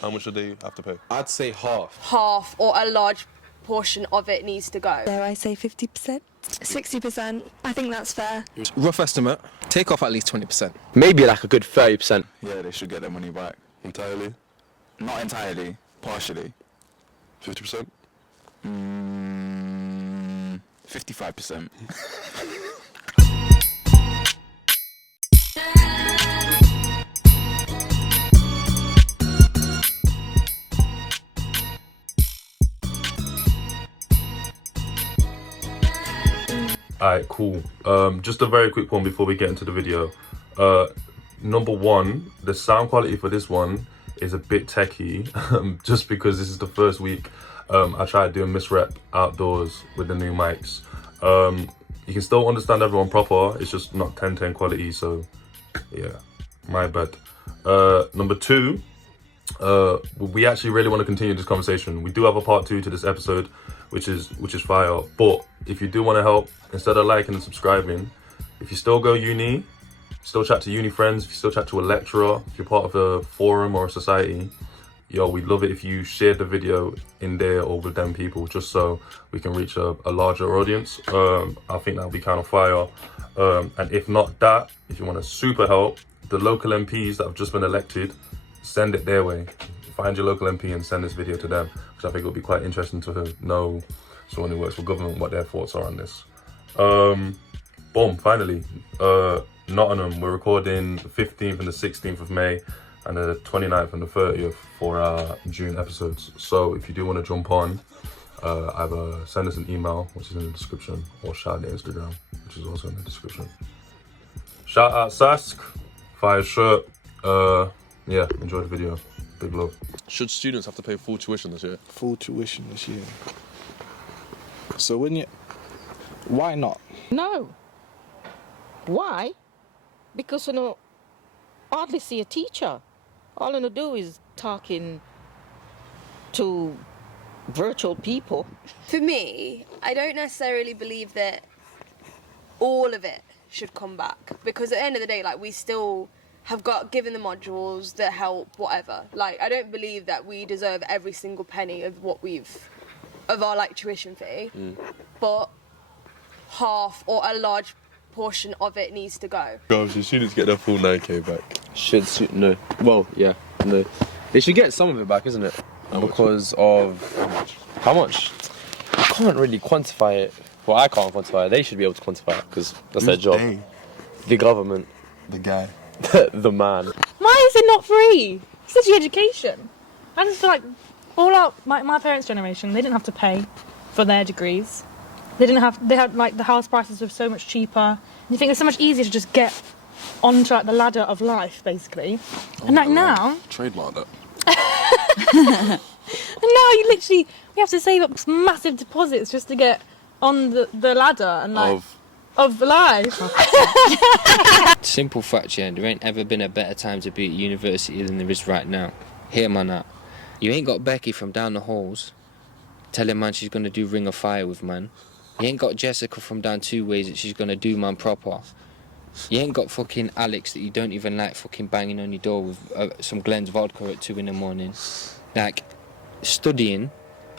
How much do they have to pay? I'd say half. Half or a large portion of it needs to go. Dare I say 50%? 60%. I think that's fair. Rough estimate, take off at least 20%. Maybe like a good 30%. Yeah, they should get their money back. Entirely? Not entirely, partially. 50%? 55%. Alright, cool. Just a very quick one before we get into the video. Number one, the sound quality for this one is a bit techie, just because this is the first week I tried doing misrep outdoors with the new mics. You can still understand everyone proper, it's just not 10/10 quality, so yeah, my bad. Number two, we actually really want to continue this conversation. We do have a part 2 to this episode, which is fire. But if you do want to help, instead of liking and subscribing, if you still go uni, still chat to uni friends, if you still chat to a lecturer, if you're part of a forum or a society, yo, we'd love it if you shared the video in there or with them people, just so we can reach a larger audience. I think that'll be kind of fire. And if not that, if you want to super help, the local MPs that have just been elected, send it their way. Find your local MP and send this video to them, because I think it'll be quite interesting to know someone who works for government, what their thoughts are on this. Boom, finally. Nottingham, we're recording the 15th and the 16th of May and the 29th and the 30th for our June episodes. So if you do want to jump on, either send us an email, which is in the description, or shout out the Instagram, which is also in the description. Shout out Sask, fire shirt. Yeah, enjoy the video. Big love. Should students have to pay full tuition this year? Full tuition this year. So why not? No. Why? Because I hardly see a teacher. All I do is talking to virtual people. For me, I don't necessarily believe that all of it should come back, because at the end of the day, like, we still have got given the modules, the help, whatever. Like, I don't believe that we deserve every single penny of our like tuition fee, but half or a large portion of it needs to go. Guys, the students get their full 9k back. No. Well, yeah, no. They should get some of it back, isn't it? Because of... How much? I can't really quantify it. Well, I can't quantify it. They should be able to quantify it, because that's their job. They? The government. The guy. The man. Why is it not free? It's such education. I just feel like my parents' generation, they didn't have to pay for their degrees. They had like the house prices were so much cheaper. And you think it's so much easier to just get onto like the ladder of life, basically. Oh, and like now, trademark that. and now we have to save up massive deposits just to get on the ladder and like of life. Simple fact, yeah, there ain't ever been a better time to be at university than there is right now. Hear man out. You ain't got Becky from down the halls telling man she's gonna do Ring of Fire with man. You ain't got Jessica from down 2 ways that she's gonna do man proper. You ain't got fucking Alex that you don't even like fucking banging on your door with some Glen's vodka at 2 in the morning. Like, studying,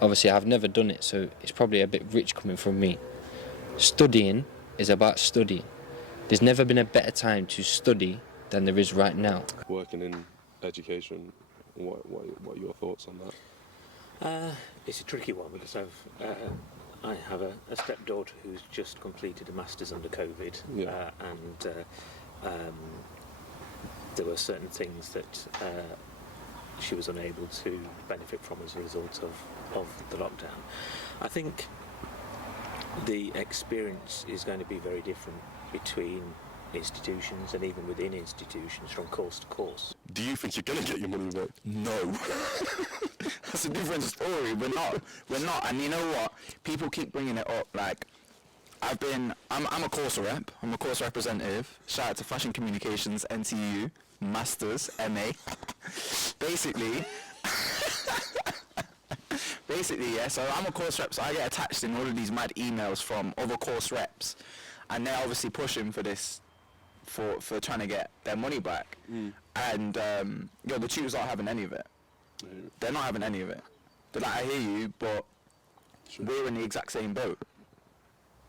obviously I've never done it, so it's probably a bit rich coming from me. Studying is about study. There's never been a better time to study than there is right now. Working in education, what are your thoughts on that? It's a tricky one, because I have a stepdaughter who's just completed a master's under COVID, and there were certain things that she was unable to benefit from as a result of the lockdown. I think the experience is going to be very different between institutions and even within institutions from course to course. Do you think you're gonna get your money back? No. That's a different story. We're not. And you know what? People keep bringing it up. Like, I'm a course rep. I'm a course representative. Shout out to Fashion Communications, NTU, Masters, MA. Basically, yeah, so I'm a course rep, so I get attached in all of these mad emails from other course reps, and they're obviously pushing for this, for trying to get their money back. And the tutors aren't having any of it. They're not having any of it. They're like, I hear you, but we're in the exact same boat.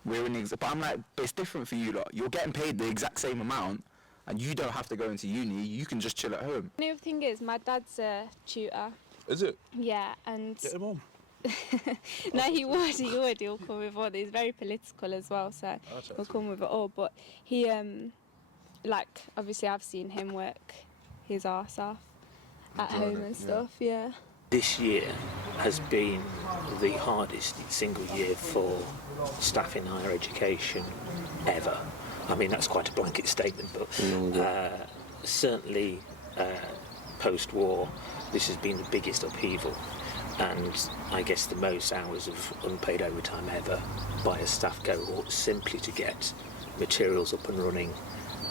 But I'm like, but it's different for you lot. You're getting paid the exact same amount, and you don't have to go into uni. You can just chill at home. The other thing is, my dad's a tutor. Is it? Yeah, and Get him on. no, he would. He'll come with all. He's very political as well, so he'll come with it all. But he, like, obviously, I've seen him work his arse off at home and stuff. Yeah. This year has been the hardest single year for staff in higher education ever. I mean, that's quite a blanket statement, but certainly post-war, this has been the biggest upheaval, and I guess the most hours of unpaid overtime ever by a staff cohort, simply to get materials up and running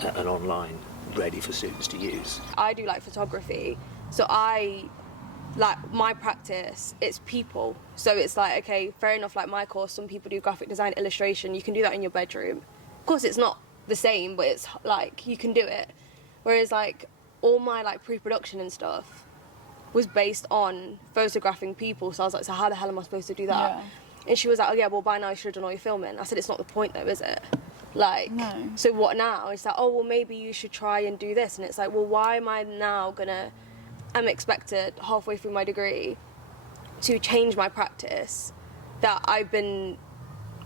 and online ready for students to use. I do like photography, so like my practice, it's people. So it's like, okay, fair enough, like my course, some people do graphic design, illustration, you can do that in your bedroom. Of course it's not the same, but it's like, you can do it. Whereas like all my like pre-production and stuff was based on photographing people. So I was like, so how the hell am I supposed to do that? Yeah. And she was like, oh yeah, well by now you should have done all your filming. I said, it's not the point though, is it? Like, No. So what now? It's like, oh well maybe you should try and do this. And it's like, well why am I now I'm expected halfway through my degree to change my practice that I've been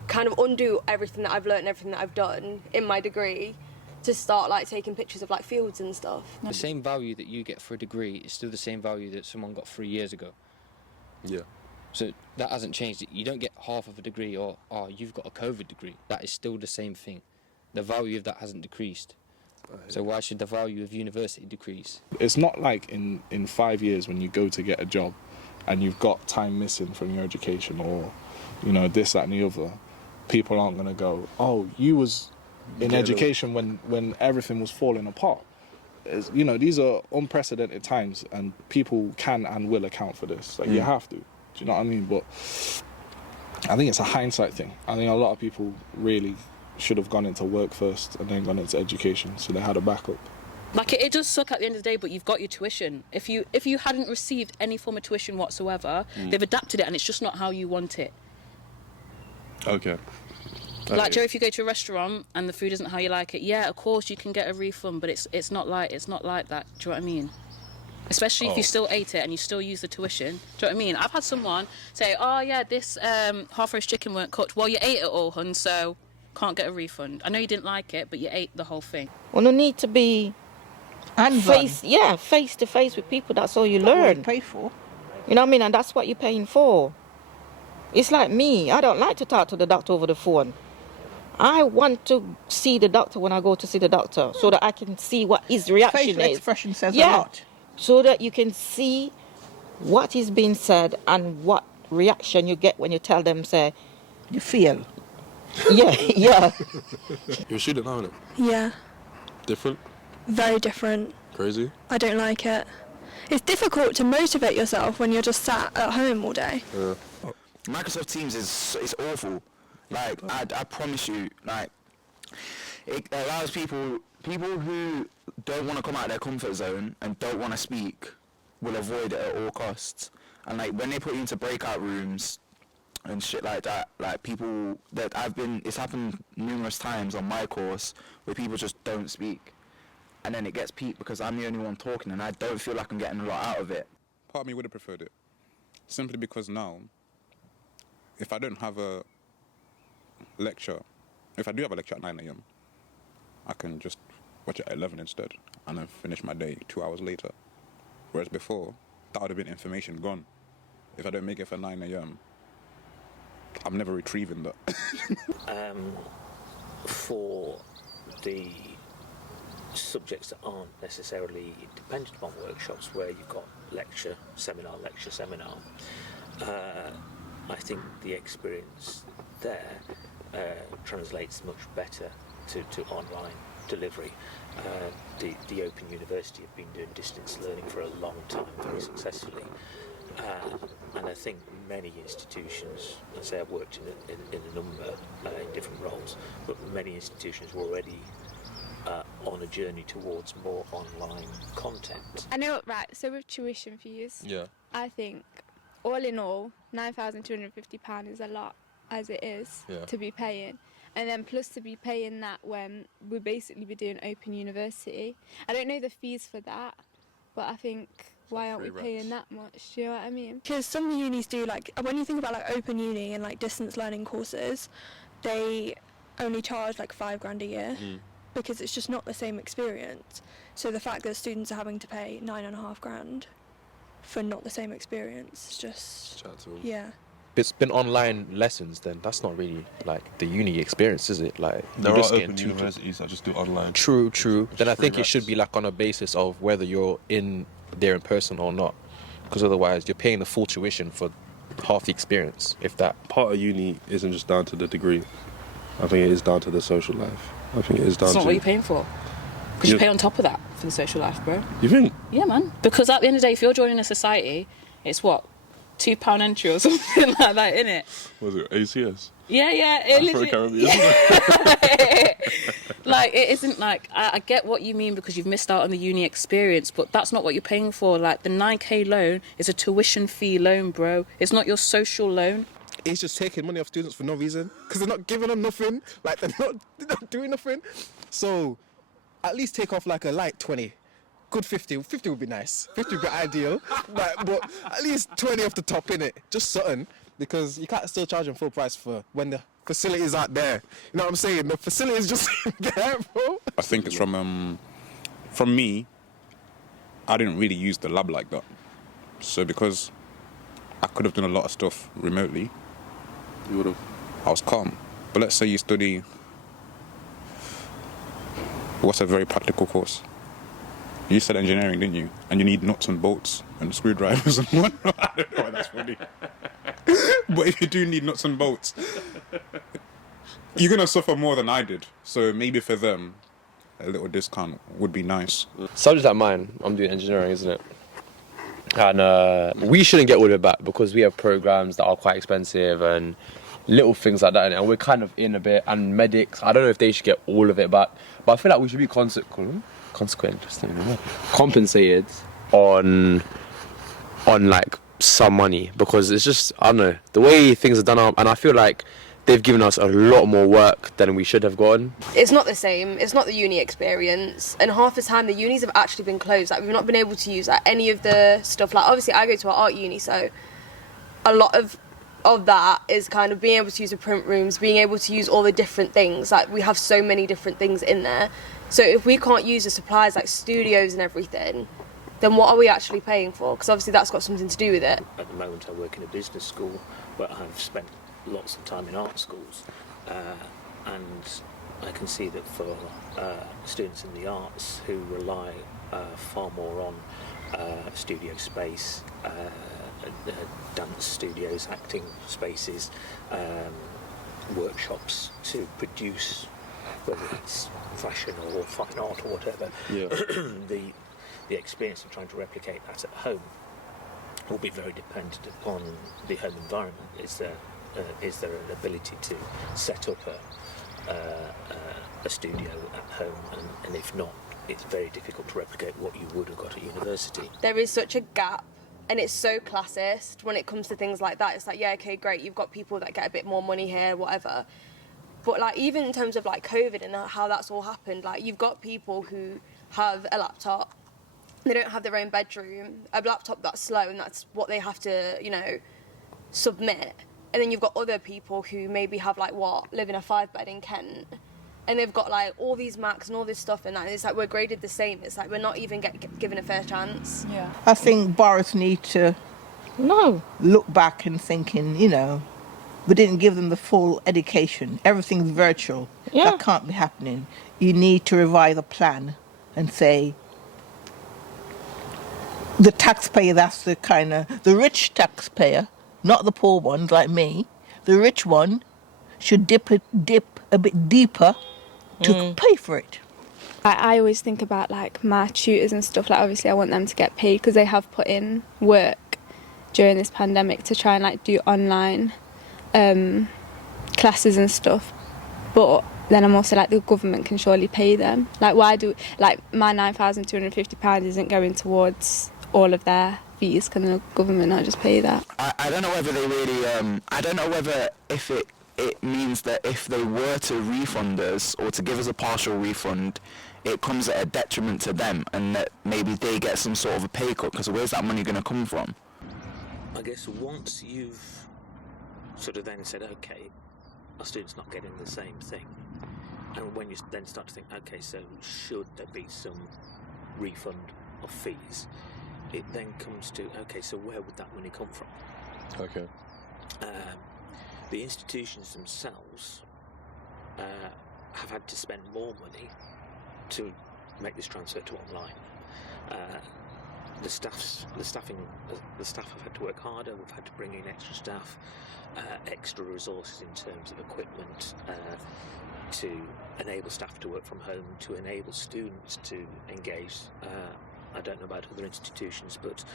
kind of undo everything that I've learned and everything that I've done in my degree to start like taking pictures of like fields and stuff. The same value that you get for a degree is still the same value that someone got 3 years ago. Yeah. So that hasn't changed. You don't get half of a degree or, oh, you've got a COVID degree. That is still the same thing. The value of that hasn't decreased. So why should the value of university decrease? It's not like in 5 years when you go to get a job and you've got time missing from your education or, you know, this, that and the other. People aren't going to go, oh, you was in education when everything was falling apart. You know, these are unprecedented times and people can and will account for this. Like, you have to. Do you know what I mean? But I think it's a hindsight thing. I think a lot of people really should have gone into work first and then gone into education, so they had a backup. Like it does suck at the end of the day, but you've got your tuition. If you hadn't received any form of tuition whatsoever, they've adapted it and it's just not how you want it. Okay. Like Joe, if you go to a restaurant and the food isn't how you like it, yeah, of course you can get a refund, but it's not like that. Do you know what I mean? Especially if you still ate it and you still use the tuition. Do you know what I mean? I've had someone say, oh yeah, this half roast chicken weren't cooked. Well, you ate it all, hun, so can't get a refund. I know you didn't like it, but you ate the whole thing. Well, no need to be face to face with people. That's all you learn. You pay for. You know what I mean? And that's what you're paying for. It's like me. I don't like to talk to the doctor over the phone. I want to see the doctor when I go to see the doctor, so that I can see what his reaction Facial is. expression says a lot. So that you can see what is being said and what reaction you get when you tell them, say, you feel. Yeah. You're a student now, innit? Yeah, Different? very different. Crazy? I don't like it. It's difficult to motivate yourself when you're just sat at home all day. Yeah. Microsoft Teams is awful. Like, I promise you, like, it allows people who don't want to come out of their comfort zone and don't want to speak will avoid it at all costs. And like when they put you into breakout rooms and shit like that, like people that it's happened numerous times on my course where people just don't speak. And then it gets peaked because I'm the only one talking and I don't feel like I'm getting a lot out of it. Part of me would have preferred it. Simply because now, if I don't have a lecture, if I do have a lecture at 9 a.m, I can just watch it at 11 instead and then finish my day 2 hours later. Whereas before, that would have been information gone. If I don't make it for 9 a.m, I'm never retrieving that. For the subjects that aren't necessarily dependent upon workshops where you've got lecture, seminar, I think the experience there translates much better to online delivery. The Open University have been doing distance learning for a long time, very successfully. And I think many institutions, I say I've worked in a number in different roles, but many institutions were already on a journey towards more online content. I know, right, so with tuition fees, Yeah. I think, all in all, £9,250 is a lot, as it is, to be paying. And then plus to be paying that when we'll basically be doing open university. I don't know the fees for that, but I think, why aren't we paying that much? Do you know what I mean? Because some unis do, like, when you think about like open uni and like distance learning courses, they only charge like £5,000 a year because it's just not the same experience. So the fact that students are having to pay £9,500 for not the same experience is just, yeah. It's been online lessons, then that's not really like the uni experience, is it? Like, There you're are just open getting universities that just do online. True. Then I think free it should reps. be like on a basis of whether you're in there in person or not, because otherwise you're paying the full tuition for half the experience, if that. Part of uni isn't just down to the degree. I think it is down to the social life. I think it is down That's to... not what you're paying for. Because you pay on top of that for the social life, bro. You think? Yeah, man. Because at the end of the day, if you're joining a society, it's what? £2 entry or something like that, innit? Was it ACS? Yeah. Afro-Caribbean. Like, it isn't like, I get what you mean because you've missed out on the uni experience, but that's not what you're paying for. Like, the 9k loan is a tuition fee loan, bro. It's not your social loan. It's just taking money off students for no reason because they're not giving them nothing. Like, they're not doing nothing. So, at least take off like a light 20. Good 50. 50 would be nice. 50 would be ideal. But at least 20 off the top, innit? Just something. Because you can't still charge them full price for when the facilities aren't there. You know what I'm saying? The facilities just there, bro. I think it's from me, I didn't really use the lab like that. So because I could have done a lot of stuff remotely, You would have. I was calm. But let's say you study, what's a very practical course? You said engineering, didn't you? And you need nuts and bolts and screwdrivers and whatnot. I don't know why that's funny. But if you do need nuts and bolts, you're going to suffer more than I did. So maybe for them, a little discount would be nice. Subject like mine, I'm doing engineering, isn't it? And we shouldn't get all of it back because we have programs that are quite expensive and little things like that, and we're kind of in a bit. And medics, I don't know if they should get all of it back, but I feel like we should be compensated on like some money, because it's just, I don't know, the way things are done up, and I feel like they've given us a lot more work than we should have gotten. It's not the same. It's not the uni experience. And half the time, the unis have actually been closed. Like, we've not been able to use like any of the stuff. Like, obviously, I go to an art uni, so a lot of that is kind of being able to use the print rooms, being able to use all the different things. Like, we have so many different things in there. So if we can't use the supplies like studios and everything, then what are we actually paying for? Because obviously that's got something to do with it. At the moment I work in a business school, but I've spent lots of time in art schools, and I can see that for students in the arts who rely far more on studio space, dance studios, acting spaces, workshops to produce, whether it's fashion or fine art or whatever, the experience of trying to replicate that at home will be very dependent upon the home environment. Is there an ability to set up a studio at home, and if not, it's very difficult to replicate what you would have got at university. There is such a gap, and it's so classist when it comes to things like that. It's like, yeah, okay, great, you've got people that get a bit more money here, whatever. But like, even in terms of like COVID and how that's all happened, like, you've got people who have a laptop, they don't have their own bedroom, a laptop that's slow, and that's what they have to, you know, submit. And then you've got other people who maybe have live in a 5-bed in Kent, and they've got like all these Macs and all this stuff, and it's like we're graded the same. It's like we're not even given a fair chance. Yeah. I think boroughs need to look back and thinking, you know, we didn't give them the full education. Everything's virtual. Yeah. That can't be happening. You need to revise a plan and say, the taxpayer, that's the kind of, the rich taxpayer, not the poor ones like me, the rich one should dip a bit deeper to pay for it. I always think about like my tutors and stuff. Like, obviously I want them to get paid because they have put in work during this pandemic to try and like do online classes and stuff. But then I'm also like, the government can surely pay them. Like, why do, like, my £9,250 isn't going towards all of their fees? Can the government not just pay that? I don't know whether they really. I don't know whether if it means that if they were to refund us or to give us a partial refund, it comes at a detriment to them, and that maybe they get some sort of a pay cut. Because where's that money going to come from? I guess once you've sort of then said, okay, our students not getting the same thing, and when you then start to think, okay, so should there be some refund of fees, it then comes to, okay, so where would that money come from? Okay. The institutions themselves have had to spend more money to make this transfer to online. The staff have had to work harder. We've had to bring in extra staff, extra resources in terms of equipment to enable staff to work from home, to enable students to engage. I don't know about other institutions, but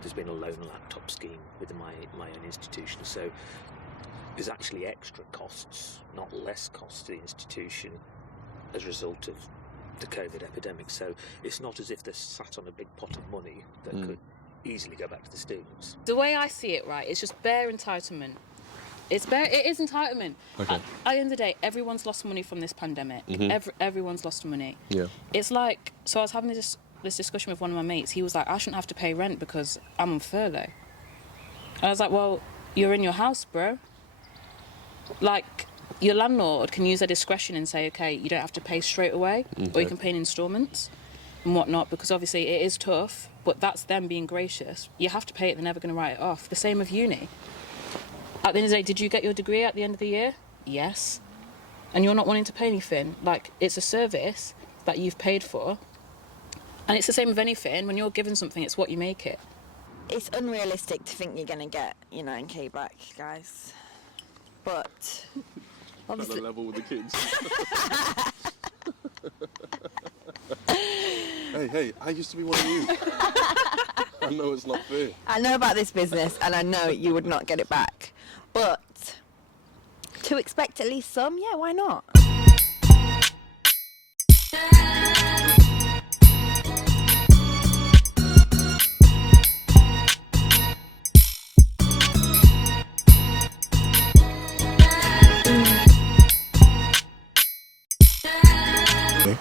there's been a loan laptop scheme within my own institution. So there's actually extra costs, not less costs to the institution as a result of the COVID epidemic. So it's not as if they're sat on a big pot of money that could easily go back to the students. The way I see it, right, it's just bare entitlement. It is entitlement. Okay. At the end of the day, everyone's lost money from this pandemic. Everyone's lost money. Yeah. It's like, so I was having this discussion with one of my mates. He was like, I shouldn't have to pay rent because I'm on furlough. And I was like, well, you're in your house, bro. Like, your landlord can use their discretion and say, okay, you don't have to pay straight away, or you can pay in instalments and whatnot, because obviously it is tough, but that's them being gracious. You have to pay it, they're never going to write it off. The same with uni. At the end of the day, did you get your degree at the end of the year? Yes. And you're not wanting to pay anything. Like, it's a service that you've paid for. And it's the same with anything. When you're given something, it's what you make it. It's unrealistic to think you're going to get, 9k back, guys. But obviously, level with the kids. Hey, I used to be one of you. I know it's not fair. I know about this business, and I know you would not get it back. But to expect at least some, yeah, why not?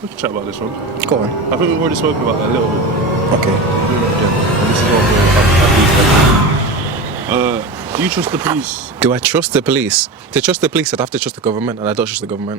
We can chat about this one. Go on. I think we've already spoken about it a little bit. Okay. And this is what we're do you trust the police? Do I trust the police? To trust the police, I'd have to trust the government, and I don't trust the government.